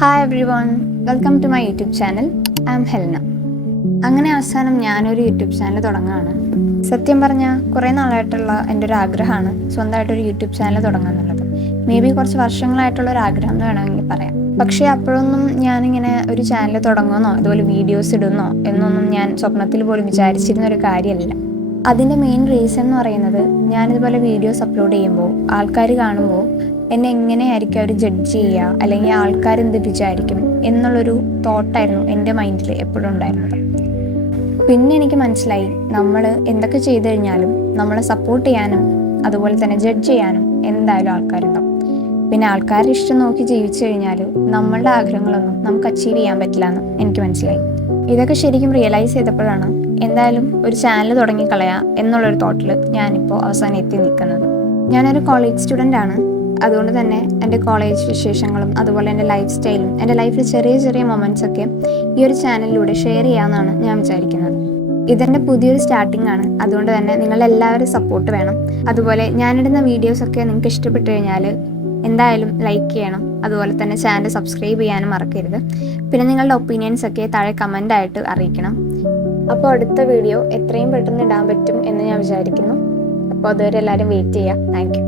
Hi everyone, welcome to my YouTube channel. I am Helna. അങ്ങനെ അവസാനം ഞാനൊരു YouTube channel തുടങ്ങുകയാണ്. സത്യം പറഞ്ഞാൽ കുറേ നാളായിട്ടുള്ള എൻ്റെ ഒരു ആഗ്രഹമാണ് സ്വന്തമായിട്ടൊരു യൂട്യൂബ് ചാനൽ തുടങ്ങുക എന്നുള്ളത്. മേ ബി കുറച്ച് വർഷങ്ങളായിട്ടുള്ള ഒരു ആഗ്രഹം എന്ന് വേണമെങ്കിൽ പറയാം. പക്ഷേ അപ്പോഴൊന്നും ഞാനിങ്ങനെ ഒരു ചാനൽ തുടങ്ങുമെന്നോ അതുപോലെ വീഡിയോസ് ഇടുന്നോ എന്നൊന്നും ഞാൻ സ്വപ്നത്തിൽ പോലും വിചാരിച്ചിരുന്ന ഒരു കാര്യമല്ല. അതിൻ്റെ മെയിൻ റീസൺ എന്ന് പറയുന്നത്, ഞാനിതുപോലെ വീഡിയോസ് അപ്ലോഡ് ചെയ്യുമ്പോൾ ആൾക്കാർ കാണുമ്പോൾ എന്നെ എങ്ങനെയായിരിക്കും അവർ ജഡ്ജ് ചെയ്യുക, അല്ലെങ്കിൽ ആൾക്കാരെന്ത് വിചാരിക്കും എന്നുള്ളൊരു തോട്ടായിരുന്നു എൻ്റെ മൈൻഡിൽ എപ്പോഴും ഉണ്ടായിരുന്നത്. പിന്നെ എനിക്ക് മനസ്സിലായി, നമ്മൾ എന്തൊക്കെ ചെയ്തു കഴിഞ്ഞാലും നമ്മളെ സപ്പോർട്ട് ചെയ്യാനും അതുപോലെ തന്നെ ജഡ്ജ് ചെയ്യാനും എന്തായാലും ആൾക്കാരുണ്ടാവും. പിന്നെ ആൾക്കാരുടെ ഇഷ്ടം നോക്കി ജീവിച്ചു കഴിഞ്ഞാൽ നമ്മളുടെ ആഗ്രഹങ്ങളൊന്നും നമുക്ക് അച്ചീവ് ചെയ്യാൻ പറ്റില്ല എന്ന് എനിക്ക് മനസ്സിലായി. ഇതൊക്കെ ശരിക്കും റിയലൈസ് ചെയ്തപ്പോഴാണ് എന്തായാലും ഒരു ചാനൽ തുടങ്ങിക്കളയാം എന്നുള്ളൊരു തോട്ടിൽ ഞാനിപ്പോൾ അവസാനം എത്തി നിൽക്കുന്നത്. ഞാനൊരു കോളേജ് സ്റ്റുഡൻ്റ് ആണ്. അതുകൊണ്ട് തന്നെ എൻ്റെ കോളേജ് വിശേഷങ്ങളും അതുപോലെ എൻ്റെ ലൈഫ് സ്റ്റൈലും എൻ്റെ ലൈഫിൽ ചെറിയ ചെറിയ മൊമെൻറ്റ്സൊക്കെ ഈ ഒരു ചാനലിലൂടെ ഷെയർ ചെയ്യാമെന്നാണ് ഞാൻ വിചാരിക്കുന്നത്. ഇതെൻ്റെ പുതിയൊരു സ്റ്റാർട്ടിംഗ് ആണ്. അതുകൊണ്ട് തന്നെ നിങ്ങളെല്ലാവരും സപ്പോർട്ട് വേണം. അതുപോലെ ഞാനിടുന്ന വീഡിയോസൊക്കെ നിങ്ങൾക്ക് ഇഷ്ടപ്പെട്ടു കഴിഞ്ഞാൽ എന്തായാലും ലൈക്ക് ചെയ്യണം. അതുപോലെ തന്നെ ചാനൽ സബ്സ്ക്രൈബ് ചെയ്യാനും മറക്കരുത്. പിന്നെ നിങ്ങളുടെ ഒപ്പീനിയൻസൊക്കെ താഴെ കമൻ്റായിട്ട് അറിയിക്കണം. അപ്പോൾ അടുത്ത വീഡിയോ എത്രയും പെട്ടെന്ന് ഇടാൻ പറ്റും എന്ന് ഞാൻ വിചാരിക്കുന്നു. അപ്പോൾ അതുവരെ എല്ലാവരും വെയിറ്റ് ചെയ്യുക. Thank you.